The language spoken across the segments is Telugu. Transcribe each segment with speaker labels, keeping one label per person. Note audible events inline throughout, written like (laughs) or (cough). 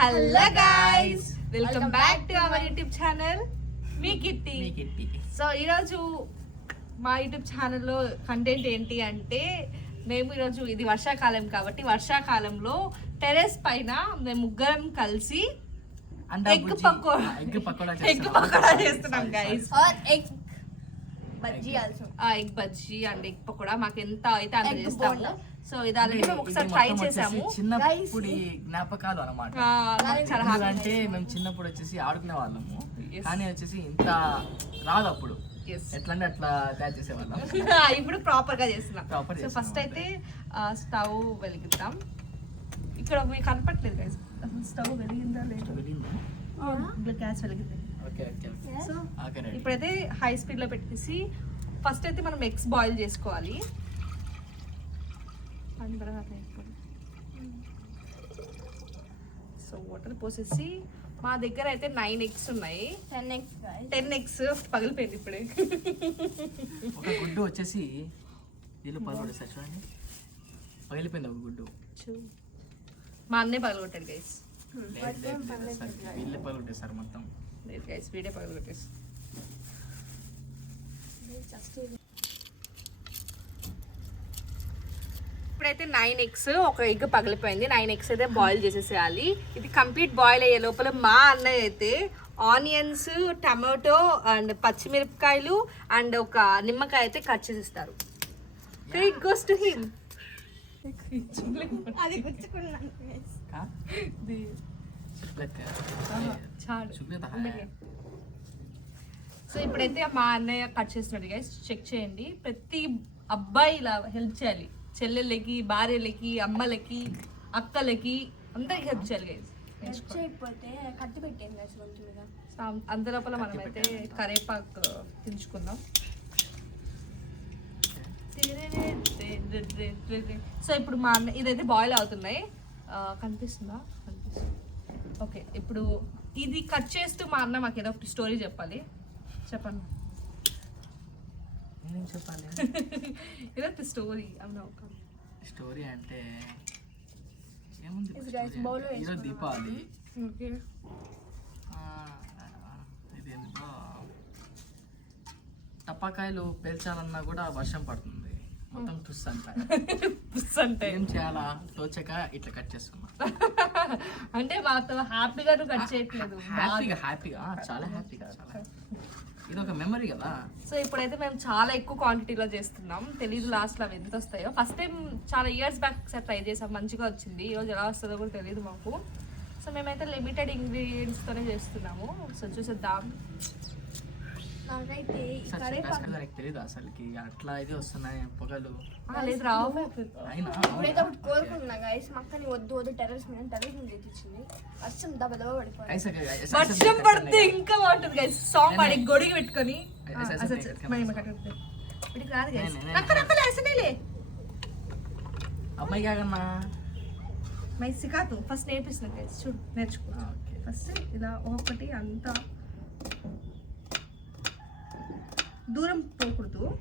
Speaker 1: Hello guys welcome back to our YouTube channel me kitty so ఈరోజు మా యూట్యూబ్ ఛానల్లో కంటెంట్ ఏంటి అంటే మేము ఈరోజు ఇది వర్షాకాలం కాబట్టి వర్షాకాలంలో టెరెస్ పైన మేము ముగ్గురం కలిసి ఎగ్ పకోడా.
Speaker 2: ఎగ్ పకోడా చేస్తున్నాం.
Speaker 3: Guys
Speaker 1: bajji egg bajji and egg pakoda మాకు ఎంత అయితే అంత చేస్తాము. సో ఇది ఆల్రెడీ మేము ఒకసారి ట్రై చేసాము.
Speaker 2: చిన్నప్పుడు జ్ఞాపకాలు అనమాట
Speaker 1: చాలా హ్యాపీ
Speaker 2: అంటే మేము చిన్నప్పుడు వచ్చేసి ఆడుకునే వాళ్ళము. కానీ వచ్చేసి ఇంత రాదు అప్పుడు. ఎట్లా అంటే అట్లా తయారు చేసేవాళ్ళం. (laughs)
Speaker 1: ఇప్పుడు ప్రాపర్గా చేస్తున్నాం సో ఫస్ట్ అయితే స్టవ్ వెలిగిద్దాం. ఇక్కడ మీకు కనపట్లేదు guys. అసలు స్టవ్ వెలిగిందా లేదా?
Speaker 2: వెళ్ళిందా?
Speaker 1: గ్యాస్ వెలిగింది.
Speaker 2: Okay okay. ఓకే
Speaker 1: సో ఇప్పుడైతే హై స్పీడ్లో పెట్టేసి ఫస్ట్ అయితే మనం ఎగ్స్ బాయిల్ చేసుకోవాలి. పడగా అయిపోయింది. సో వాటర్ పోసేసి మా దగ్గర అయితే నైన్ ఎగ్స్ ఉన్నాయి.
Speaker 3: 10 x guys.
Speaker 1: టెన్ ఎగ్స్ పగిలిపోయింది ఇప్పుడే.
Speaker 2: ఒక గుడ్డు వచ్చేసి వీళ్ళు పగలగొట్టేసారు చూడండి. పగిలిపోయింది ఒక గుడ్డు.
Speaker 1: చూ. మా అన్నయ్య పగలగొట్టాడు గైస్
Speaker 2: సార్. వీళ్ళే పగలగొట్టేసారు మొత్తం.
Speaker 1: లేదు గైస్ వీడే పగలగొట్టేసి ఇప్పుడైతే నైన్ ఎగ్స్ ఒక ఎగ్ పగిలిపోయింది. నైన్ ఎగ్స్ అయితే బాయిల్ చేసేసేయాలి. ఇది కంప్లీట్ బాయిల్ అయ్యే లోపల మా అన్నయ్య అయితే ఆనియన్స్ టమాటో అండ్ పచ్చిమిరపకాయలు అండ్ ఒక నిమ్మకాయ అయితే కట్ చేసిస్తారు. ఇట్ గోస్ టు హిమ్
Speaker 3: అది.
Speaker 1: సో ఇప్పుడైతే మా అన్నయ్య కట్ చేస్తున్నాడు గైస్ చెక్ చేయండి. ప్రతి అబ్బాయి ఇలా హెల్ప్ చేయాలి. చెల్లెళ్ళకి భార్యలకి అమ్మలకి అక్కలకి అందరికి హెల్ప్ చేయాలి గైస్ అందులోపల మనం అయితే కరేపాకు దించుకుందాం. సో ఇప్పుడు మా అన్న ఇదైతే బాయిల్ అవుతున్నాయి. ఆ, కనిపిస్తుందా? కనిపిస్తుంది. ఓకే ఇప్పుడు ఇది కట్ చేస్తూ మా అన్న మాకు ఏదో ఒకటి స్టోరీ చెప్పాలి. చెప్పండి.
Speaker 2: చెప్పాలి? (laughs)
Speaker 1: స్టోరీ అవునా ఒక
Speaker 2: స్టోరీ అంటే ఏముంది ఈరోజు. దీపావళి. ఇదేంటో టపాకాయలు పేల్చాలన్నా కూడా వర్షం పడుతుంది. మొత్తం అంట
Speaker 1: పుస్ (laughs) అంటే?
Speaker 2: ఏం చేయాలా? తోచక ఇట్లా కట్ చేసుకున్నా. (laughs)
Speaker 1: అంటే మాతో హ్యాపీగా నువ్వు కట్ చేయట్లేదు.
Speaker 2: హ్యాపీగా హ్యాపీగా. చాలా హ్యాపీగా చాలా. ఇది ఒక మెమరీ కదా.
Speaker 1: సో ఇప్పుడైతే మేము చాలా ఎక్కువ క్వాంటిటీలో చేస్తున్నాం. తెలియదు లాస్ట్లో అవి ఎంత వస్తాయో. ఫస్ట్ టైం చాలా ఇయర్స్ బ్యాక్ ఒకసారి ట్రై చేసాం. మంచిగా వచ్చింది. ఈరోజు ఎలా వస్తుందో కూడా తెలియదు మాకు. సో మేమైతే లిమిటెడ్ ఇంగ్రీడియంట్స్తోనే చేస్తున్నాము. సో చూసేద్దాం.
Speaker 3: నాకైతే
Speaker 2: నాకు తెలియదు అసలుకి. అట్లా ఇది వస్తున్నాయి పొగలు.
Speaker 1: ఆ, లేదు రావు.
Speaker 2: అయినా?
Speaker 3: ఇప్పుడైతే ఒకటి కోరుకున్నా గైస్ మక్కని వద్దు వద్దు. టెర్రస్ మీద టెర్రస్ మీద తెచ్చింది వర్షం పడిపోయింది.
Speaker 1: పడితే ఇంకా బాగుంటుంది గైస్ సాంగ్ పాడి గొడిగి పెట్టుకొని. వీటికి రాదు గైస్ నక్క
Speaker 2: అమ్మాయి
Speaker 1: మై సికాతు ఫస్ట్ నేర్పిస్తున్నా గైస్ చూడు నేర్చుకో.
Speaker 2: ఓకే.
Speaker 1: ఫస్ట్ ఇలా ఒక్కొక్కటి అంతా దూరం పోకూడదు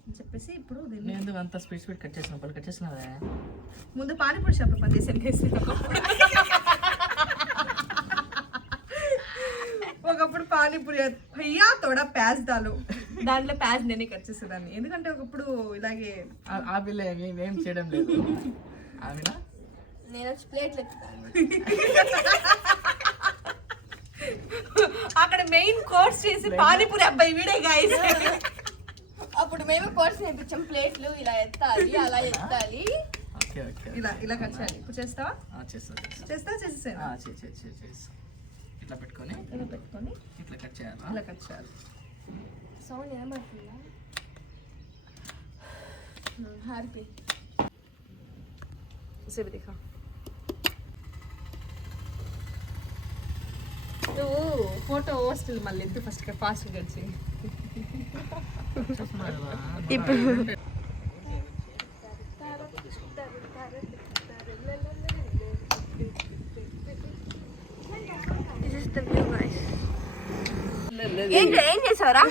Speaker 1: అని చెప్పేసి ఇప్పుడు దీన్ని
Speaker 2: అంత స్పీడ్ స్పీడ్ కట్ చేసిన పళ్ళు కట్ చేసినదే
Speaker 1: ముందు పానీపూరి షాప్లో పనిచేసాను కేసు ఒకప్పుడు పానీపూరి అయ్యా తోడ ప్యాజ్ దాలు. దాంట్లో ప్యాజ్ నేనే కట్ చేసేదాన్ని. ఎందుకంటే ఒకప్పుడు ఇలాగే
Speaker 2: ఆ- పిల్ల ఏం చేయడం లేదు. ఆమెనా
Speaker 3: నేను వచ్చి ప్లేట్లు (laughs)
Speaker 1: అక్కడ మెయిన్ కోర్స్ చేసి పానీపూరి అబ్బాయి వీడే గాయస్
Speaker 3: అప్పుడు మేము కోర్స్ నేర్పించాం ప్లేట్లు ఇలా ఎత్తాలి అలా ఎత్తాలి.
Speaker 2: ఓకే ఓకే
Speaker 1: ఇలా ఇలా కట్ చేయాలి. ఇప్పుడు చేస్తావా?
Speaker 2: ఆ, చేస్తా
Speaker 1: చేసేసాను
Speaker 2: ఆ, చే చే చే చేస్తా ఇట్లా పెట్టుకొని
Speaker 1: ఇలా పెట్టుకొని.
Speaker 2: ఇట్లా కట్ చేయాలా?
Speaker 1: ఇలా కట్ చేయాలి.
Speaker 3: సౌండ్ ఏమవుతుందా హ్యాపీ
Speaker 1: సేపు దిఖా నువ్వు ఫోటో వస్తుంది మళ్ళీ ఎత్తు ఫస్ట్ ఫాస్ట్ గడిచి
Speaker 2: కదా.
Speaker 3: ఏం చేసావరా?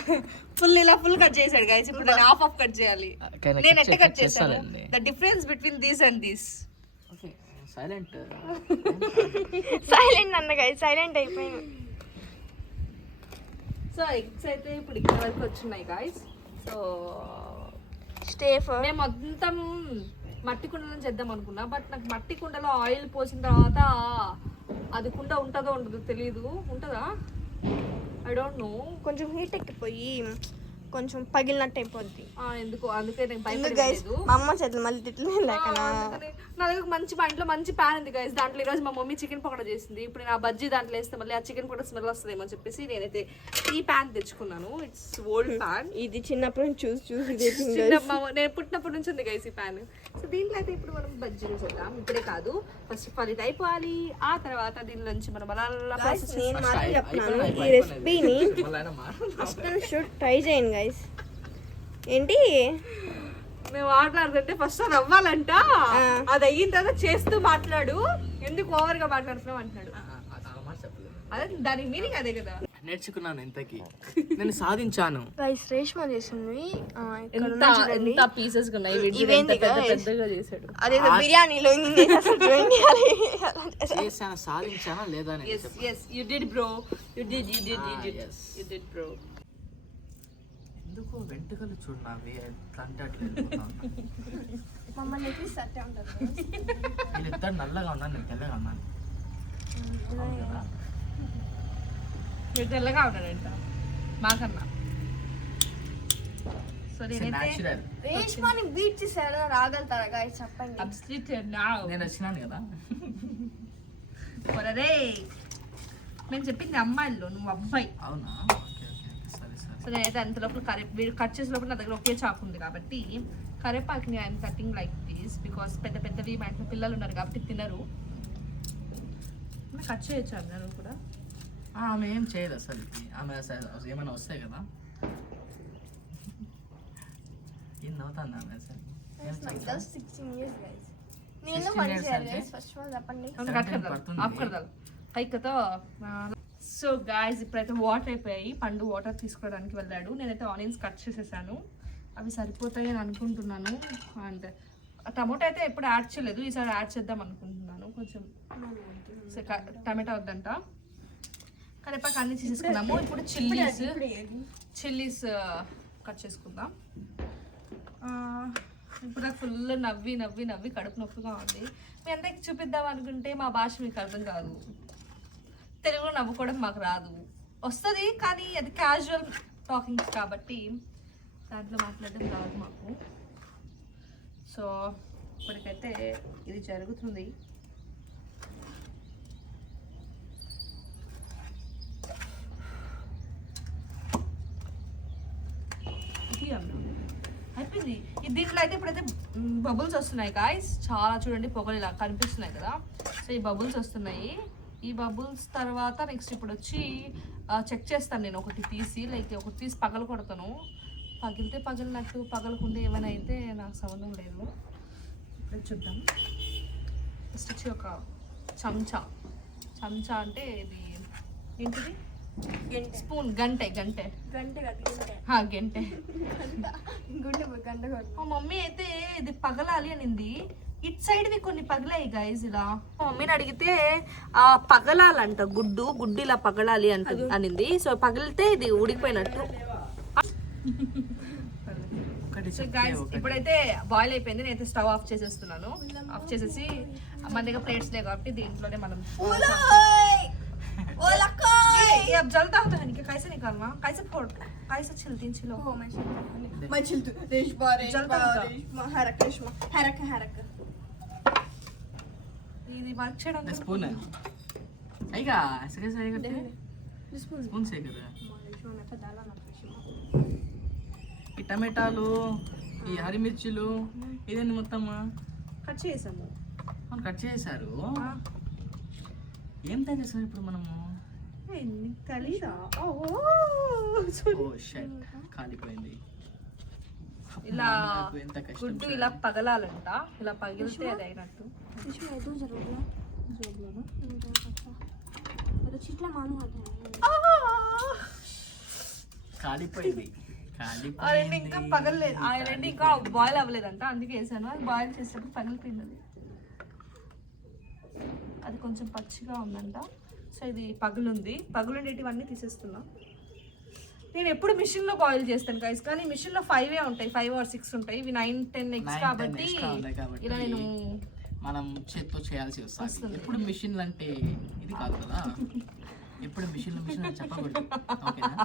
Speaker 1: ఫుల్ ఇలా ఫుల్ కట్ చేశాడు గైస్ ఇప్పుడు హాఫ్ ఆఫ్ కట్ చేయాలి. నేను ఎట్ట కట్
Speaker 2: చేస్తానండి.
Speaker 1: The difference between these and
Speaker 2: these silent
Speaker 3: silent అన్న గైస్ సైలెంట్ అయిపోయింది.
Speaker 1: సో ఎగ్స్ అయితే ఇప్పుడు ఇక్కడ వరకు వచ్చినాయి గాయస్ సో
Speaker 3: స్టేఫ్
Speaker 1: మేము మొత్తం మట్టి కుండలో చేద్దాం అనుకున్నా బట్ నాకు మట్టి కుండలో ఆయిల్ పోసిన తర్వాత అది కుండ ఉంటుందో ఉండదో తెలియదు ఉంటుందా? ఐ డోంట్ నో
Speaker 3: కొంచెం హీట్ ఎక్కిపోయి కొంచెం పగిలినట్టు అయిపోద్ది.
Speaker 1: ఎందుకు? అందుకే నేను భయపడలేదు
Speaker 3: మా అమ్మ చేతులు మళ్ళీ తిట్లు లేకనా?
Speaker 1: నా దగ్గర మంచి మా ఇంట్లో మంచి ప్యాన్ ఉంది గైస్ దాంట్లో ఈరోజు మా మమ్మీ చికెన్ పకోడా చేసింది. ఇప్పుడు నేను ఆ బజ్జీ దాంట్లో వేస్తే మళ్ళీ ఆ చికెన్ పకోడా స్మెల్ వస్తుందేమో అని చెప్పేసి నేనైతే ఈ ప్యాన్ తెచ్చుకున్నాను. ఇట్స్ ఓల్డ్ ప్యాన్
Speaker 3: ఇది చిన్నప్పుడు నుంచి చూసి చూసి (laughs) తెచ్చింది
Speaker 1: చిన్న మా- నేను పుట్టినప్పటి నుంచి ఉంది గైస్ ఈ ప్యాన్ సో దీంట్లో అయితే ఇప్పుడు మనం బజ్జీలు చేద్దాం. ఇప్పుడే కాదు. ఫస్ట్ ఆఫ్ ఆల్ ఇది అయిపోవాలి. ఆ తర్వాత దీని నుంచి మనం అలా
Speaker 3: నేను మాత్రం చెప్తున్నాను. ఈ రెసిపీని ఫస్ట్ షూట్ ట్రై చేయండి గైస్ ఏంటి?
Speaker 1: మేము మాట్లాడుతుంటే ఫస్ట్ అది అవ్వాలంట. అది అయిన తర్వాత చేస్తూ మాట్లాడు. ఎందుకు ఓవర్గా మాట్లాడుతున్నావు అంటున్నాడు. అదే దాని మీనింగ్ అదే కదా.
Speaker 2: నేర్చుకున్నాను ఇంతకి. నేను సాధించాను. (laughs)
Speaker 3: గైస్ రేష్మా చేసింది.
Speaker 1: ఎంత పీసెస్ ఉన్నాయి? పెద్దగా చేశాడు?
Speaker 3: బిర్యానీలో చూడండి అది చేశారు.
Speaker 2: చేశాను సాధించానా లేదా
Speaker 1: yes yes you did bro you did you did
Speaker 2: you
Speaker 1: did
Speaker 2: yes.
Speaker 1: You did bro
Speaker 2: ఎందుకు వెంట్రుకలు చూడు నావి అంటే అట్లా.
Speaker 3: మమ్మల్ని
Speaker 2: నల్లగా ఉన్నాను నేను తెల్లగా ఉన్నాను?
Speaker 1: మీరు తెల్లగా ఉన్నాడంట మాకన్నా.
Speaker 3: రేష్మాని బీట్ రాగలుగుతారా చెప్పండి.
Speaker 2: నేను వచ్చినాను కదా?
Speaker 1: పొరరే నేను చెప్పింది అమ్మాయిల్లో నువ్వు అబ్బాయి.
Speaker 2: అవునా?
Speaker 1: సో నేనైతే అంత లోపల కరే వీడు కట్ చేసే లోపల నా దగ్గర ఒకే చాకు ఉంది కాబట్టి కరేపాకుని I'm cutting like this because పెద్ద పెద్దవి మా ఇంట్లో పిల్లలు ఉన్నారు కాబట్టి తినరు. కట్ చేయొచ్చు అందరూ కూడా?
Speaker 2: ఆ, ఆమె ఏం చేయదు అసలు. ఆమె అసలు ఏమైనా వస్తాయి కదా. ఏం నవ్వుతాను ఆమె అసలు? ఏం చేయదు.
Speaker 3: జస్ట్ సిక్స్టీన్ ఇయర్స్ గైస్ నేను
Speaker 2: 16
Speaker 3: పని
Speaker 2: years
Speaker 3: చేయాలి
Speaker 2: అంటే?
Speaker 3: గైస్ ఫస్ట్ ఆఫ్ ఆల్ చెప్పండి
Speaker 1: అవును,
Speaker 2: Seventeen
Speaker 1: కట్ కడదాం
Speaker 2: పడుతుంది.
Speaker 1: ఆఫ్ కడదాం పైకతో సో గాయస్ ఇప్పుడైతే వాటర్ అయిపోయాయి. పండు వాటర్ తీసుకోవడానికి వెళ్ళాడు. నేనైతే ఆనియన్స్ కట్ చేసేసాను. అవి సరిపోతాయి అని అనుకుంటున్నాను. అండ్ టమాటో అయితే ఎప్పుడు యాడ్ చేయలేదు. ఈసారి యాడ్ చేద్దాం అనుకుంటున్నాను. కొంచెం టమాటా వద్దంట. కరివేపాకు అన్ని తీసేసుకున్నాము ఇప్పుడు చిల్లీస్ చిల్లీస్ కట్ చేసుకుందాం. ఇప్పుడు నాకు ఫుల్ నవ్వి నవ్వి నవ్వి కడుపు నొప్పిగా ఉంది. మీ అందరికి చూపిద్దాం అనుకుంటే మా భాష మీకు అర్థం కాదు. తెలుగులో నవ్వుకోవడం మాకు రాదు. వస్తుంది కానీ అది క్యాజువల్ టాకింగ్ కాబట్టి దాంట్లో మాట్లాడడం రాదు మాకు. సో ఇప్పటికైతే ఇది జరుగుతుంది. ఇది అయిపోయింది. ఈ దీంట్లో అయితే ఇప్పుడైతే బబుల్స్ వస్తున్నాయి గాయస్ చాలా చూడండి పొగలు ఇలా కనిపిస్తున్నాయి కదా. సో ఈ బబుల్స్ వస్తున్నాయి. ఈ బబుల్స్ తర్వాత నెక్స్ట్ ఇప్పుడు వచ్చి చెక్ చేస్తాను నేను. ఒకటి తీసి లైక్ ఒకటి తీసి పగలు కొడతాను. పగిలితే పగిలినట్టు పగలకుండా ఏమైనా అయితే నాకు సంబంధం లేదు. ఇప్పుడు చూద్దాం. ఫస్ట్ వచ్చి ఒక చెంచా. చెంచా అంటే ఇది ఏంటిది? స్పూన్ గంటె గంటె.
Speaker 3: గంట
Speaker 1: గంటె.
Speaker 3: గుండె గంట
Speaker 1: మా మమ్మీ అయితే ఇది పగలాలి అనింది. ఇట్ సైడ్ వి కొన్ని పగలాయి గైజ్ ఇలా మా మమ్మీని అడిగితే ఆ పగలాలంట గుడ్డు గుడ్డు ఇలా పగలాలి అంట అనింది సో పగిలితే ఇది ఉడికిపోయినట్టు
Speaker 2: ఒకటి
Speaker 1: సో
Speaker 2: చెప్తే
Speaker 1: గైస్
Speaker 2: ఒకటి
Speaker 1: ఇప్పుడైతే బాయిల్ అయిపోయింది నేనైతే స్టవ్ ఆఫ్ చేసేస్తున్నాను ఆఫ్ చేసేసి మన దగ్గర ప్లేట్స్ లేవు కాబట్టి దీంట్లోనే మనం
Speaker 3: ओ लकोय
Speaker 1: ये ये अब जलता होता है क्या कैसे निकालना कैसे फोड़ कैसे छिलती छिलो
Speaker 3: हो मैं मैं चिल्तू रेशमा
Speaker 1: जलता
Speaker 3: रेशमा
Speaker 1: होता.
Speaker 3: रेशमा हरक रेशमा हरक हरक
Speaker 1: ఇది వర్క్ చేయడం
Speaker 2: స్పూన్
Speaker 3: సైగా సరిగా సరిగా స్పూన్. సే కదా?
Speaker 2: ఈ టమాటాలు ఈ హరిమిర్చిలు ఇదేంటి మొత్తం
Speaker 1: కట్ చేసాము.
Speaker 2: కట్ చేశారు. ఏం తయారు చేస్తాం ఇప్పుడు మనము?
Speaker 1: తెలీదా?
Speaker 2: కాలిపోయింది.
Speaker 1: ఇలా గుడ్డు ఇలా పగలాలంట. ఇలా పగిలితే అది అయినట్టు.
Speaker 3: Düşmeye durca robla. Robla mı?
Speaker 2: Böyle
Speaker 1: ఆ రెండు ఇంకా పగలలేదు ఆ రెండు ఇంకా బాయిల్ అవ్వలేదంట అందుకే వేసాను అది బాయిల్ చేసేటప్పుడు పగిలిపోయింది అది కొంచెం పచ్చిగా ఉందంట సో ఇది పగులుంది పగులుండేటివన్నీ తీసేస్తున్నాం నేను ఎప్పుడు మిషన్లో బాయిల్ చేస్తాను గైస్ కానీ మిషన్లో ఫైవే ఉంటాయి. ఫైవ్ ఆర్ సిక్స్ ఉంటాయి. ఇవి నైన్ టెన్
Speaker 2: ఎక్స్
Speaker 1: కాబట్టి ఇలా నేను
Speaker 2: మనం చేత్తో చేయాల్సి వస్తుంది. ఎప్పుడు మిషన్లు అంటే ఇది కాదు కదా? ఎప్పుడు మిషన్లు మిషన్ అని చెప్పకూడదు. ఓకేనా?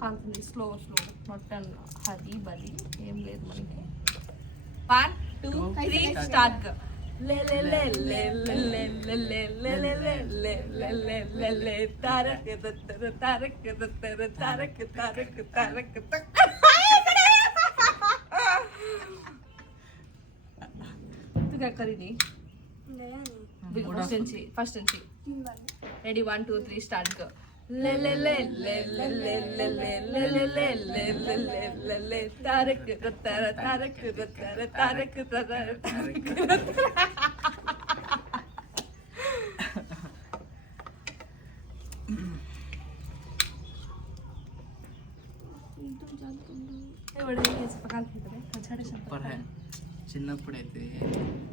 Speaker 1: కాలుతుంది. Slow slow. మొత్తం హరి బలి ఏం లేదు మనకి. One two three start first నుంచి ready one two three start go లే లే లే లే లే లే లే లే లే లే లే లే లే లే లే లే తారక్ తర తారక్ తర తారక్ తర తారక్
Speaker 2: సూపర్ హ్యా చిన్నప్పుడైతే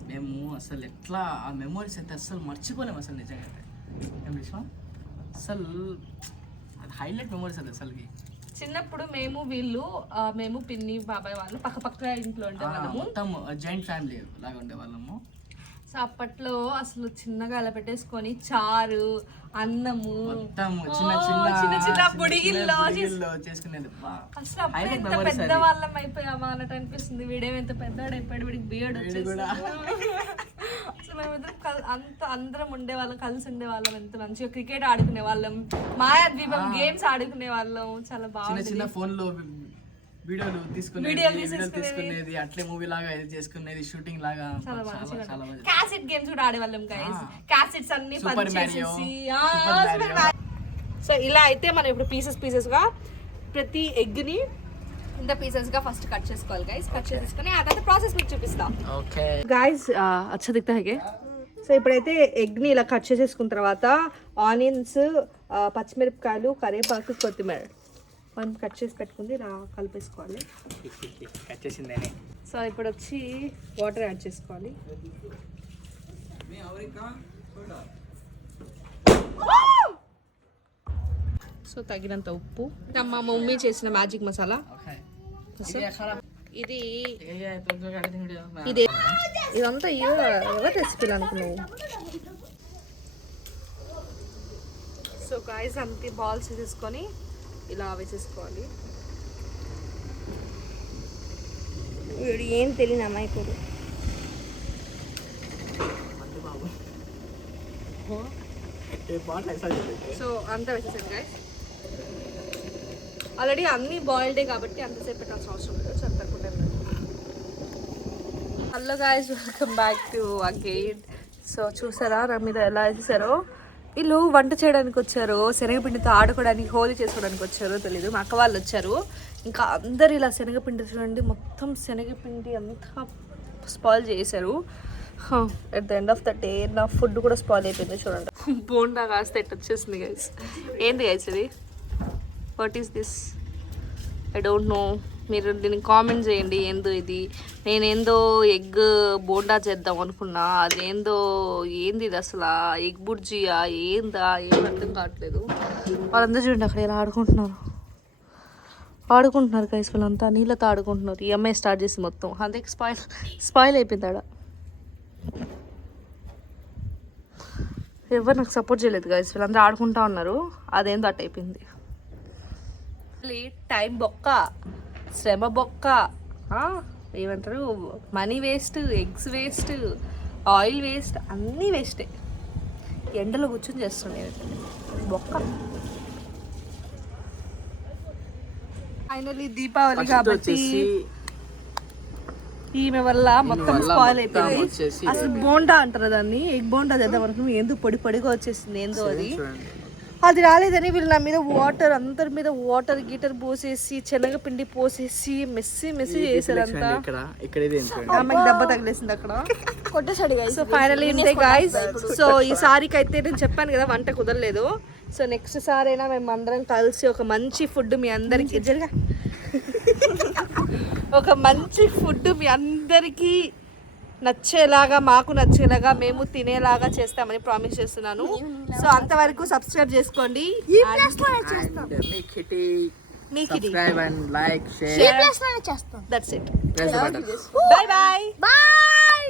Speaker 2: మేము అసలు ఎట్లా ఆ మెమోరీస్ అయితే అసలు మర్చిపోలేము అసలు నిజంగా అయితే ఏం విశ్వ అసలు అది హైలైట్ మెమోరీస్ అది అసలుకి.
Speaker 1: చిన్నప్పుడు మేము వీళ్ళు ఆ, మేము పిన్ని బాబాయ్ వాళ్ళు పక్క పక్క ఇంట్లో ఉండేవాళ్ళము.
Speaker 2: మొత్తం జాయింట్ ఫ్యామిలీ లాగా ఉండేవాళ్ళము.
Speaker 1: సో అప్పట్లో అసలు చిన్నగా అలా పెట్టేసుకొని చారు అన్నము
Speaker 2: మొత్తం చిన్న చిన్న
Speaker 1: చిన్న చిన్న
Speaker 2: చిన్న
Speaker 1: బుడిగిల్లో
Speaker 2: బుడిగిల్లో చేసుకునేది. బా.
Speaker 1: అసలు అప్పుడు
Speaker 2: Highlight
Speaker 1: ఎంత
Speaker 2: memories
Speaker 1: పెద్ద
Speaker 2: అది.
Speaker 1: వాళ్ళం అయిపోయామా అన్నట్టు అనిపిస్తుంది. వీడేమో ఎంత పెద్దవాడు అయిపోయాడు వీడికి బియర్డ్
Speaker 2: వీడు
Speaker 1: వచ్చేసి అసలు మేమిద్దరం కల్- అంత అందరం ఉండే వాళ్ళం కలిసి ఉండే వాళ్ళం ఎంత మంచిగా క్రికెట్ ఆడుకునే వాళ్ళం మాయా ద్వీపం గేమ్స్ ఆడుకునే వాళ్ళం చాలా
Speaker 2: చిన్న
Speaker 1: బాగుంది
Speaker 2: చిన్న ఫోన్లో వీడియోలు తీసుకునేది
Speaker 1: వీడియోలు
Speaker 2: వీడియోలు
Speaker 1: తీసేసుకునేది.
Speaker 2: తీసుకునేది అట్లే మూవీ లాగా ఇది చేసుకునేది షూటింగ్ లాగా
Speaker 1: చాలా
Speaker 2: చాలా
Speaker 1: మంచిగా
Speaker 2: చాలా మంచి
Speaker 1: క్యాసెట్ గేమ్స్ కూడా ఆడేవాళ్ళం గైస్
Speaker 2: ఆ.
Speaker 1: క్యాసెట్స్ అన్ని
Speaker 2: Super Mario. Mario.
Speaker 1: సో ఇలా అయితే మనం ఇప్పుడు పీసెస్ పీసెస్గా ప్రతి ఎగ్ని ఇంత పీసెస్గా ఫస్ట్ కట్ చేసుకోవాలి గైస్ కట్ చేసుకొని ఆ తర్వాత ప్రాసెస్ మీకు చూపిస్తాం.
Speaker 2: ఓకే
Speaker 1: గాయస్ అచ్చా దిక్తా హెగే సో ఇప్పుడైతే ఎగ్ని ఇలా కట్ చేసేసుకున్న తర్వాత ఆనియన్స్ పచ్చిమిరపకాయలు కరివేపాకు కొత్తిమీర. మనం కట్ చేసి పెట్టుకుంది ఇలా కలిపేసుకోవాలి. సో ఇప్పుడు వచ్చి వాటర్ యాడ్ చేసుకోవాలి. సో తగినంత ఉప్పు. మా మమ్మీ చేసిన మ్యాజిక్ మసాలా ఇది ఇది ఇదంతా ఎవరు రెసిపీలు అనుకున్నావు సో గాయస్ అంతే బాల్స్ తీసుకొని ఇలా వేసేసుకోవాలి
Speaker 3: వీడు ఏం తెలియని అమాయకుడు
Speaker 1: సో అంతా వేసేసాను గాయస్ ఆల్రెడీ అన్ని బాయిల్డే కాబట్టి అంతసేపు పెట్టాల్సిన అవసరం లేదు. సో తక్కువ hello guys welcome back to again so చూసారా నా మీద ఎలా వేసేసారో వీళ్ళు వంట చేయడానికి వచ్చారు శనగపిండితో ఆడుకోవడానికి హోలీ చేసుకోవడానికి వచ్చారో తెలీదు. మా అక్క వాళ్ళు వచ్చారు. ఇంకా అందరు ఇలా శనగపిండి చూడండి మొత్తం శనగపిండి అంతా స్పాయిల్ చేశారు. At the end of the day నా ఫుడ్ కూడా స్పాయిల్ అయిపోయింది చూడండి. బోండా కాస్త ఎట్ వచ్చేసింది గైస్ ఏంది గైస్ ఇది? What is this? I don't know. మీరు దీనికి కామెంట్ చేయండి. ఏందో ఇది? నేనేందో ఎగ్ బోండా చేద్దాం అనుకున్నా. అదేందో ఏంది ఇది అసలు? ఎగ్ బుర్జీయా? ఏందా? ఏం అర్థం కావట్లేదు. వాళ్ళందరూ చూడండి అక్కడ ఇలా ఆడుకుంటున్నారు. ఆడుకుంటున్నారు కైస్ వాళ్ళంతా. నీళ్ళతో ఆడుకుంటున్నారు. ఈ అమ్మాయి స్టార్ట్ చేసి మొత్తం. అంతే స్పాయిల్ స్పాయిల్ అయిపోయింది ఆడ. ఎవరు నాకు సపోర్ట్ చేయలేదు గైస్ వీళ్ళందరూ ఆడుకుంటా ఉన్నారు. అదేందో అట్ అయిపోయింది. టైం బొక్క శ్రమ బొక్క. ఏమంటారు? Money waste eggs waste oil waste అన్నీ వేస్టే ఎండలో కూర్చొని చేస్తుండే బొక్క. ఫైనలీ దీపావళి కాబట్టి ఈమె వల్ల మొత్తం స్పాయిల్ అయిపోయింది. అసలు బోండా అంటారు దాన్ని. ఎగ్ బోండా చేద్దాం అనుకుని ఏందో పొడి పొడిగా వచ్చేసింది ఏందో అది. అది రాలేదని వీళ్ళు నా మీద వాటర్ అందరి మీద వాటర్ గీటర్ పోసేసి శనగపిండి పోసేసి మెస్సి మెస్సి చేశారంతా
Speaker 2: ఇక్కడ. ఇక్కడ ఇది చూడండి
Speaker 1: ఆమెకి దెబ్బ తగిలేసింది అక్కడ. సో ఫైనల్ ఇంతే గాయస్ సో ఈ సారికి అయితే నేను చెప్పాను కదా వంట కుదరలేదు. సో నెక్స్ట్ సారి అయినా మేము అందరం కలిసి ఒక మంచి ఫుడ్ మీ అందరికి జరగా ఒక మంచి ఫుడ్ మీ అందరి అందరికీ నచ్చేలాగా మాకు నచ్చేలాగా మేము తినేలాగా చేస్తామని ప్రామిస్ చేస్తున్నాను. సో అంతవరకు సబ్స్క్రైబ్ చేసుకోండి. That's it bye
Speaker 3: bye